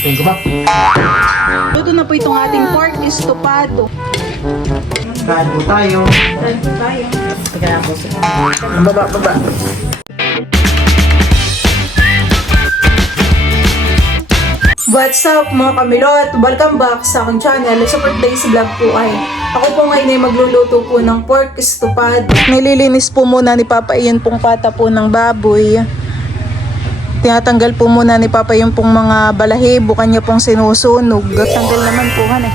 Tingin ko ba? Luto na po itong ating pork estopado. Kain po tayo. Kain po tayo. Teka lang po. Ang baba. What's up mga kamilot? Welcome back sa aking channel. Sa today's vlog po ay ako po ngayon ay magluluto po ng pork estopado. Nililinis po muna ni Papa iyon pong pata po ng baboy. Tinatanggal po muna ni Papa yung pong mga balahibo kanya pong sinusunog. Tanggal naman po han eh.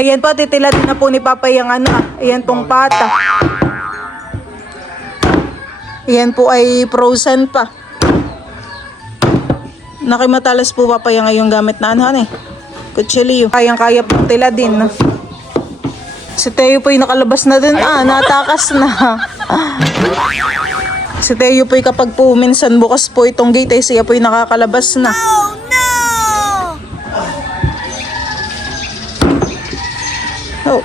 Ayan po, titilatin na po ni Papa yung ayan pong pata. Ayan po ay frozen pa. Nakimatalas po Papa yung ngayong gamit na kutsilyo. Kayang-kaya pong tiladin. Si Teo po yung nakalabas na din. Natakas na. Si Teo po kapag po minsan bukas po itong gate ay siya po yung nakakalabas na. Oh.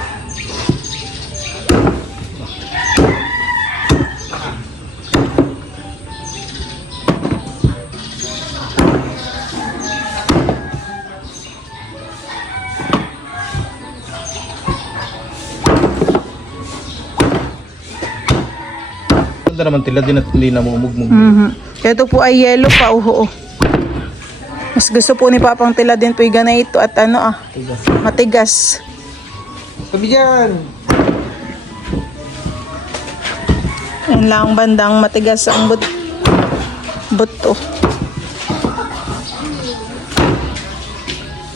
Ganda naman tiladin at hindi na mumugmug. Ito po ay yellow pa. Mas gusto po ni Papang tiladin po yung ganito at matigas. Sabi dyan! Yan lang bandang matigas ang buto.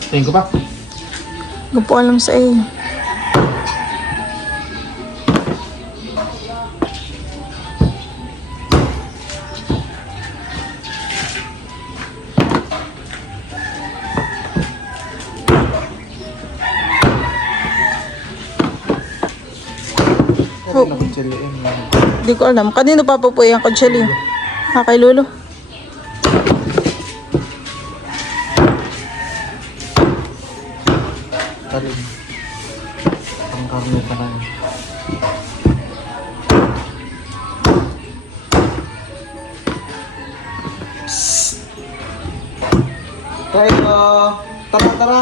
Tingin ko ba? Hindi po alam sa iyo. Hindi ko alam. Kanino pa po yung kutsilyo? Kay Lolo. Tarin. Ang karne pa lang. Tayo! Tara!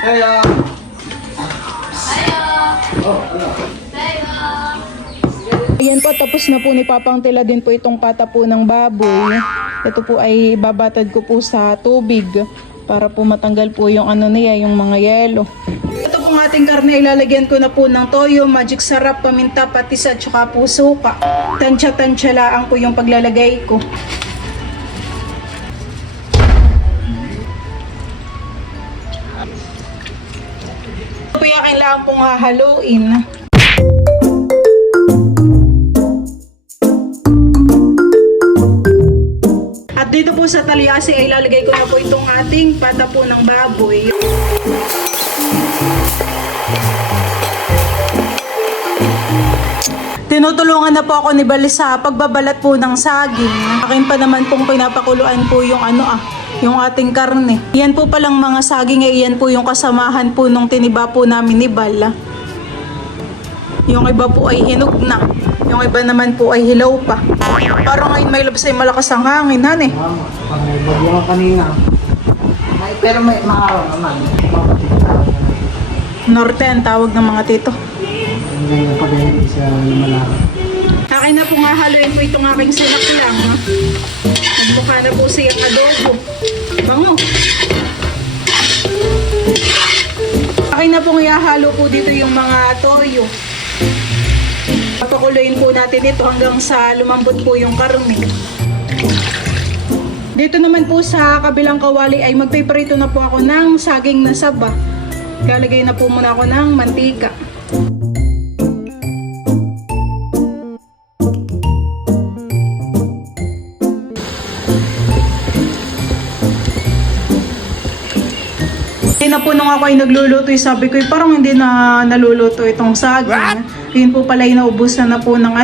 Tayo! Ayan po, tapos na po ni Papang tiladin po itong pata po ng baboy. Ito po ay babatad ko po sa tubig para po matanggal po yung yung mga yelo. Ito pong ating karne, ilalagyan ko na po ng toyo, magic sarap, paminta, patis at saka po suka. Tansya-tansya lang po yung paglalagay ko. Ito po yung kailangan pong hahaluin. Dito po sa talyasi ay lalagay ko na po itong ating pata po ng baboy. Tinutulungan na po ako ni Balis sa pagbabalat po ng saging. Akin pa naman pong pinapakuluan po yung yung ating karne. Yan po palang mga saging yan po yung kasamahan po nung tiniba po namin ni Bala. Yung iba po ay hinog na. Yung iba naman po ay hilaw pa. Parang ngayon may labas ay malakas ang hangin, May bagyo nga kanina. Pero may maaraw naman. Norte ang tawag ng mga tito. Ang ganyan pa ganyan sa malaki. Akin na po nga haluin po itong aking sinaklang. Nagbuka na po siyang adobo. Bango. Akin na po nga halo po dito yung mga toyo. Papakuloyin po natin ito hanggang sa lumambot po yung karne. Dito naman po sa kabilang kawali ay magpiprito na po ako ng saging na saba. Lalagay na po muna ako ng mantika. Na po nung ako ay nagluluto, sabi ko parang hindi na naluluto itong saging. Yun po pala inaubos na po ng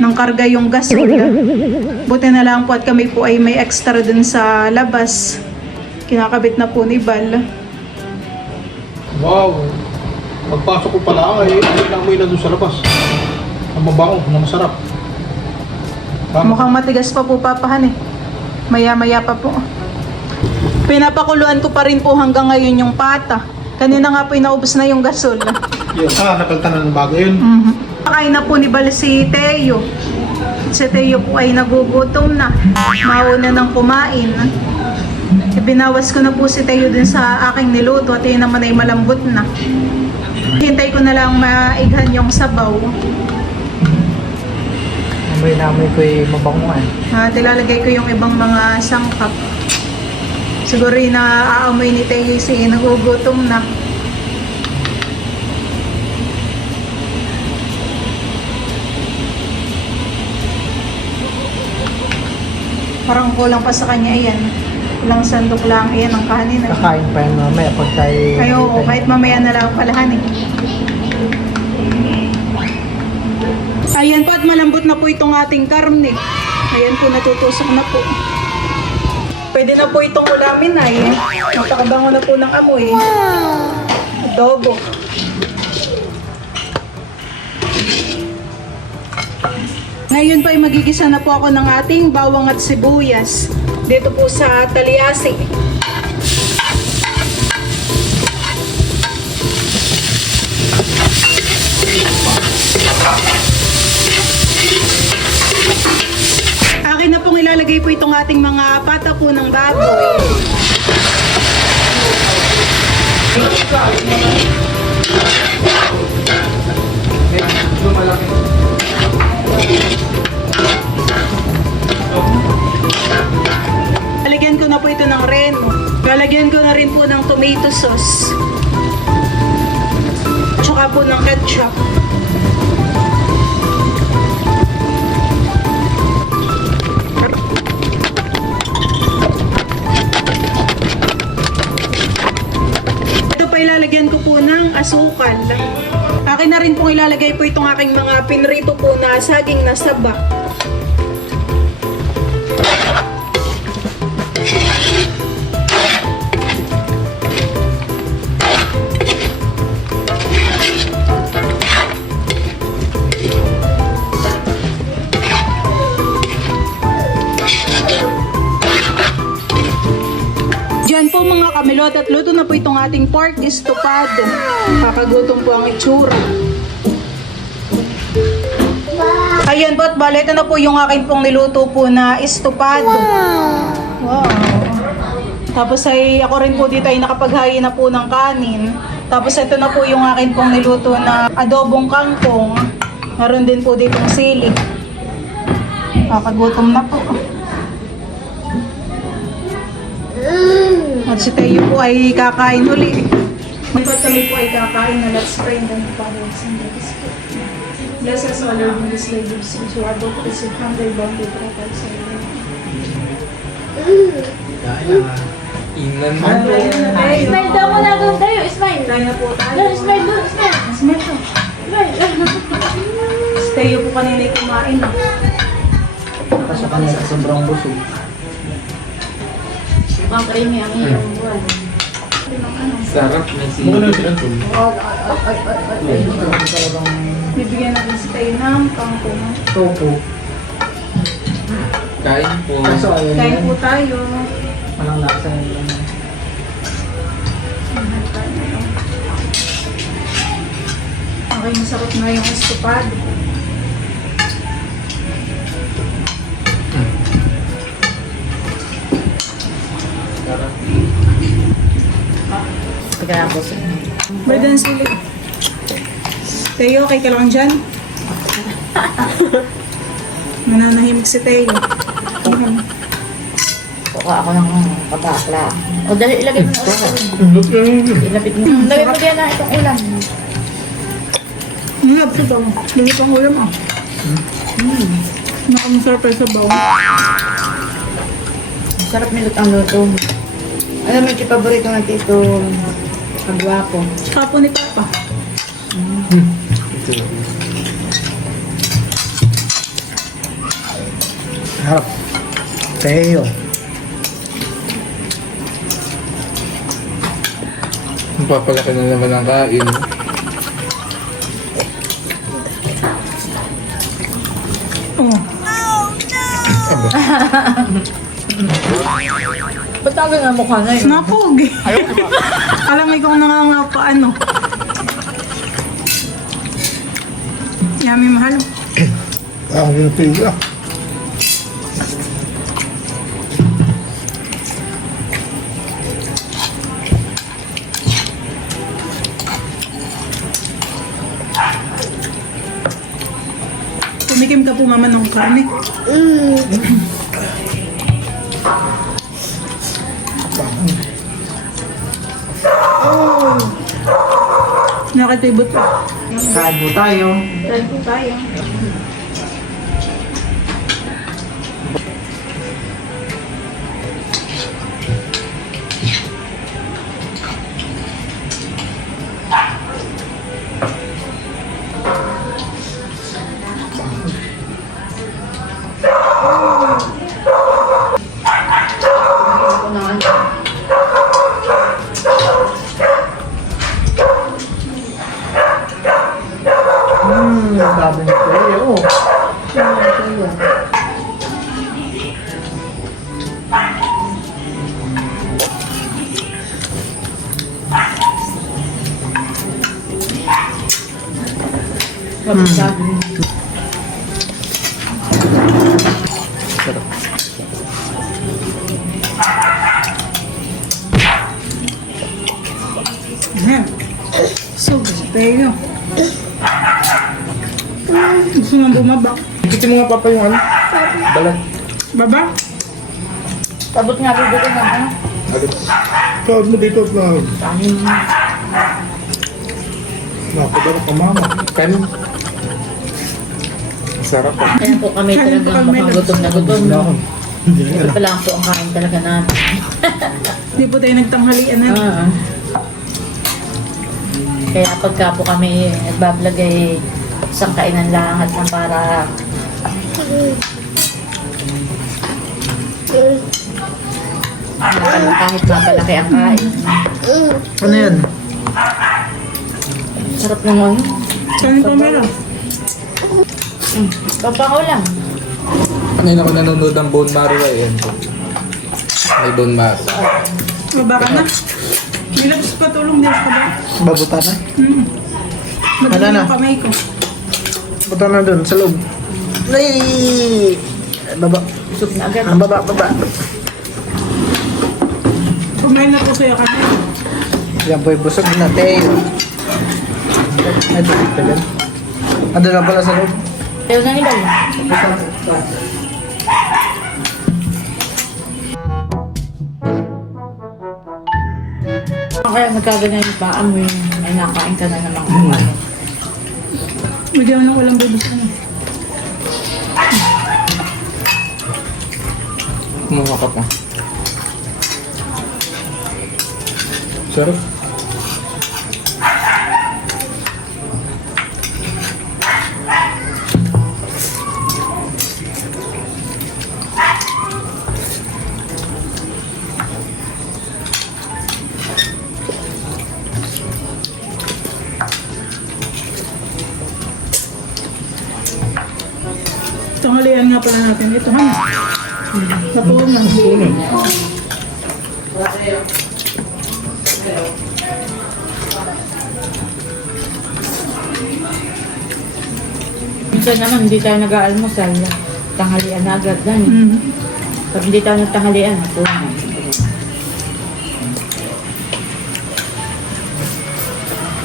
ng karga yung gasol. Buti na lang po at kami po ay may extra dun sa labas. Kinakabit na po ni Bal. Wow! Pagpasok ko pala ay amoy na doon sa labas. Ang mabaho na masarap. Mukhang matigas pa po papahan eh. Maya-maya pa po. Pinapakuluan ko pa rin po hanggang ngayon yung pata. Kanina nga po inaubos na yung gasol. Yun. Napalitan na ng bago yun. Pakain na po ni Bal si Teo. Si Teo po ay nagugutom na. Mauna nang kumain. Binawas ko na po si Teo dun sa aking niluto at yun naman ay malambot na. Hintay ko na lang maighan yung sabaw. Amoy na amoy ko yung mabanguan. At ilalagay ko yung ibang mga sangkap. Siguro yung naaamoy ni Teo si nagugutom na. Parang kulang pa sa kanya, ayan. Ilang sandok lang, ayan ang kanin. Kakain pa yan mamaya pag tayo... Ay, oo, kahit mamaya na lang palahan eh. Ayan po at malambot na po itong ating karne. Ayan po, natutusok na po. Pwede na po itong ulamin ay. Napakabango na po ng amoy. Adobo. Ngayon pa ay magigisa na po ako ng ating bawang at sibuyas. Dito po sa talyasi. Akin na pong ilalagay po itong ating mga pata po ng baboy. Lalagyan ko na po ito ng reno. Lalagyan ko na rin po ng tomato sauce. Tsaka po ng ketchup. Ito pa ilalagyan ko po ng asukal. Akin na rin pong ilalagay po itong aking mga pinrito po na saging na saba. Diyan po mga kamilot at luto na po itong ating pork estofado. Kakagutom po ang itsura. Ayan po at bale, ito na po yung akin pong niluto po na estofado. Wow. Tapos ay ako rin po dito ay nakapaghain na po ng kanin. Tapos ito na po yung akin pong niluto na adobong kangkong. Meron din po ditong sili. Kakagutom na po. At si Teo po ay kakain uli. At kami po ay kakain na let's pray and then Father and Son and Spirit. Bless us all Lord in this life of sins who are both received from their bounty for our Savior. Smile daw mo na doon tayo. Smile. Kain na po tayo. Doon, smile doon. Smile. Smile to. Smile. Si Teo po kanina ay kumain. Kasi kanina sa sobrang busog. Ang creamy ang iyong buwan. Sarap na Muna na si Anton. Bibigyan natin si Teo ng kangkong. Tofu. Kain po. Kaso ayun Kain yan. po tayo. Walang lasa yun. Okay, masarap na yung estofado. Pagkakapos. Bread and sili. Teo, okay ka lang dyan? Mananahimik si Teo. Kuha ako ng patakla. O dali, ilagay mo na ulit. Ilapit mo. Lagay mo diyan na itong ulam. Sarap sa baw. Dali pang ulam ah. Nakamasarap ay sa baw. Sarap nilot ang luto. Alam mo yung paborito ng tito. Kagwapo. Kapo ni Papa. Harap. Teo. Papalaki na naman ang kain. Ba't tagal nga mukha na yun? Napog eh. Alam mo kung nangangapaano. Yummy, mahal. Ako yung tiga. Tumikim ka po mama ng karne. Nakatibot ka. Kain po tayo. Try po tayo. Sabi ni Teo. Sabi. Ayan. So, tayo. Gusto nga bumaba. Ikitin mo nga papa yung ano? Balat. Baba? Sabot nga rin dito ng ano. Agad. Saan mo dito na? Nakapagano ka mama. Kanin. Masarap ah. Kaya po kami Kain po talagang kami. mukhang gutom na gutom. No? Hindi na Ito pa lang po ang kain talaga natin. Hindi po tayo nagtanghalian na. Kaya pagka po kami nagbablog ay isang kainan lang at lang para kahit mapalaki ang kain. Ano yan? Sarap naman. Kanin pa meron. Papangaw lang. Ngayon ako nanonood ng bone marrow eh. May bone marrow. Baba ka na. Nilaps patulong din ka ba? Babuta na? Madali Wala na. yung kamay ko. Buta na dun, sa loob. Ay! Baba. Soup na agad. Ang baba, baba. Kumain na po sa'yo kamay. Yan po yung busog na Teo. Ay, tubig ka dyan. Ando na pala sa loob. Tayo na nila. Kaya nagkaganyan yung paa mo yung may nakain ka na naman. Bigyan mo ng walang bubus na. Kumuha ka pa. Sarap. Tanghalian nga pala natin. Ito ha. Napuong na. Minsan naman hindi tayo nag-aalmusal. Tanghalian na agad lang. Pag hindi tayo nagtanghalian, ito na.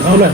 Naulan.